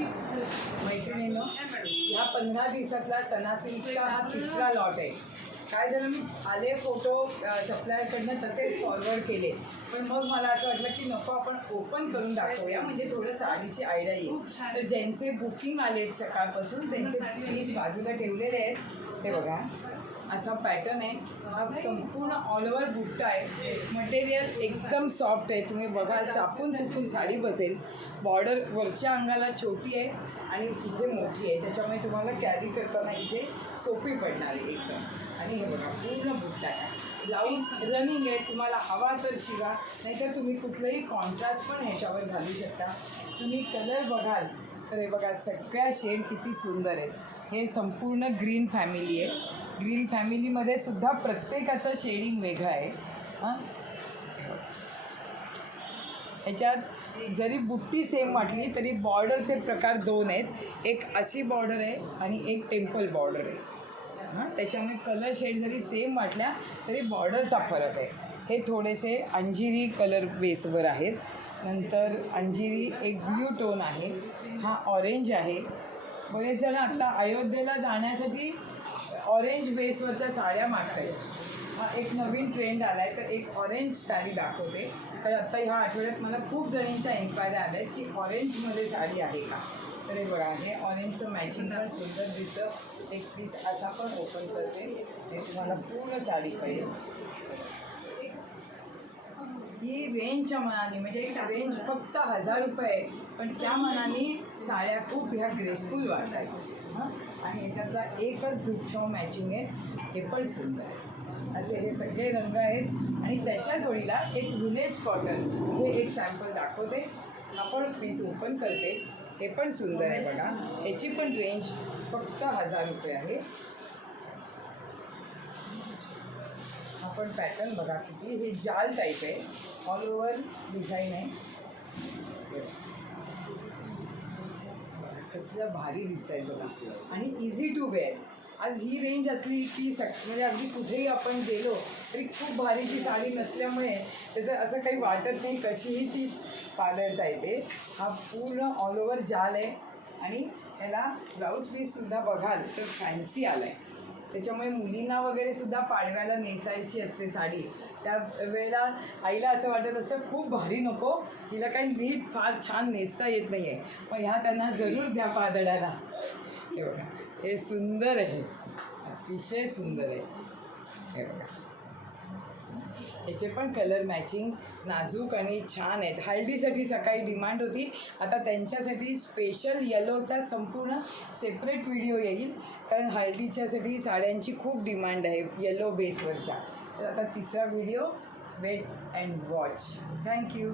मैत्रिणींनो, ह्या 15 दिवसातला सणासिल्कचा हा तिसरा लॉट आहे. काय झालं, मी आले फोटो सप्लायरकडनं तसेच फॉरवर्ड केले, पण मग मला असं वाटलं की नको, आपण ओपन करून दाखवूया, म्हणजे थोडं साडीची आयडिया येईल. तर ज्यांचे बुकिंग आलेत सकाळपासून त्यांचे पीस बाजूला ठेवलेले आहेत. हे बघा, असा पॅटर्न आहे. हा संपूर्ण ऑल ओव्हर बुट्टा आहे. मटेरियल एकदम सॉफ्ट आहे. तुम्ही बघाल चापून चुकून साडी बसेल. बॉर्डर वरच्या अंगाला छोटी आहे आणि इथे मोठी आहे, त्याच्यामुळे तुम्हाला कॅरी करताना इथे सोपी पडणार आहे एकदम. आणि हे बघा, पूर्ण बुट्टा आहे. ब्लाऊज रनिंग आहे. तुम्हाला हवा तर शिवा, नाहीतर तुम्ही कुठलंही कॉन्ट्रास्ट पण ह्याच्यावर घालू शकता. तुम्ही कलर बघाल तर हे बघा, सगळ्या शेड किती सुंदर आहेत. हे संपूर्ण ग्रीन फॅमिली आहे. ग्रीन फॅमिलीमध्ये सुद्धा प्रत्येकाचं शेडिंग वेगळं आहे. हां, ह्याच्यात जरी बुट्टी सेम वाटली तरी बॉर्डरचे प्रकार दोन आहेत. एक अशी बॉर्डर आहे आणि एक टेम्पल बॉर्डर आहे. हां, त्याच्यामुळे कलर शेड जरी सेम वाटल्या तरी बॉर्डरचा फरक आहे. हे थोडेसे अंजिरी कलर बेसवर आहेत. नंतर अंजिरी एक ब्ल्यू टोन आहे. हा ऑरेंज आहे. बरेच जण आत्ता अयोध्येला जाण्यासाठी ऑरेंज बेसवरच्या साड्या मागत आहेत. हा एक नवीन ट्रेंड आला आहे. तर एक ऑरेंज साडी दाखवते. तर आत्ता ह्या आठवड्यात मला खूप जणींच्या इन्क्वायऱ्या आल्या आहेत की ऑरेंजमध्ये साडी आहे का. तर हे बघा, हे ऑरेंजचं मॅचिंग पण सुंदर दिसतं. एक पीस असा पण ओपन करते, हे तुम्हाला पूर्ण साडी कळेल. ही रेंजच्या मनाने, म्हणजे रेंज फक्त 1000 रुपये आहे, पण त्या मनाने साड्या खूप ह्या ग्रेसफुल वाटतात. हां, आणि ह्याच्यातला एकच दुःख मॅचिंग आहे, हे पण सुंदर आहे. असे हे सगळे रंग आहेत. आणि त्याच्या जोडीला एक विलेज कॉटन, हे एक सॅम्पल दाखवते. आपण पीस ओपन करते. हे पण सुंदर आहे बघा. ह्याची पण रेंज फक्त 1000 रुपये आहे. आपण पॅटर्न बघा किती, हे जाल टाईप आहे. ऑल ओव्हर डिझाईन आहे. कसलं भारी दिसत आहे बघा, आणि इझी टू वेअर. आज ही रेंज असली की म्हणजे अगदी कुठेही आपण गेलो तरी खूप भारीची साडी नसल्यामुळे त्याचं असं काही वाटत नाही, कशीही ती पालटता येते. हा पूर्ण ऑल ओव्हर जाल आहे. आणि याला ब्लाऊज पीससुद्धा बघाल तर फॅन्सी आला आहे. त्याच्यामुळे मुलींना वगैरे सुद्धा पाडव्याला नेसायची असते साडी, त्या वेळेला आईला असं वाटत असतं खूप भारी नको, तिला काही नीट फार छान नेसता येत नाही आहे, पण ह्या त्यांना जरूर द्या पादळाला. हे बघा, हे सुंदर आहे, अतिशय सुंदर आहे. हे बघा, ह्याचे पण कलर मॅचिंग नाजूक आणि छान आहेत. हळदीसाठी सकाळी डिमांड होती, आता त्यांच्यासाठी स्पेशल येलोचा संपूर्ण सेपरेट व्हिडिओ येईल, कारण हळदीच्यासाठी साड्यांची खूप डिमांड आहे येलो बेसवरच्या. तर आता तिसरा video, wait and watch. Thank you.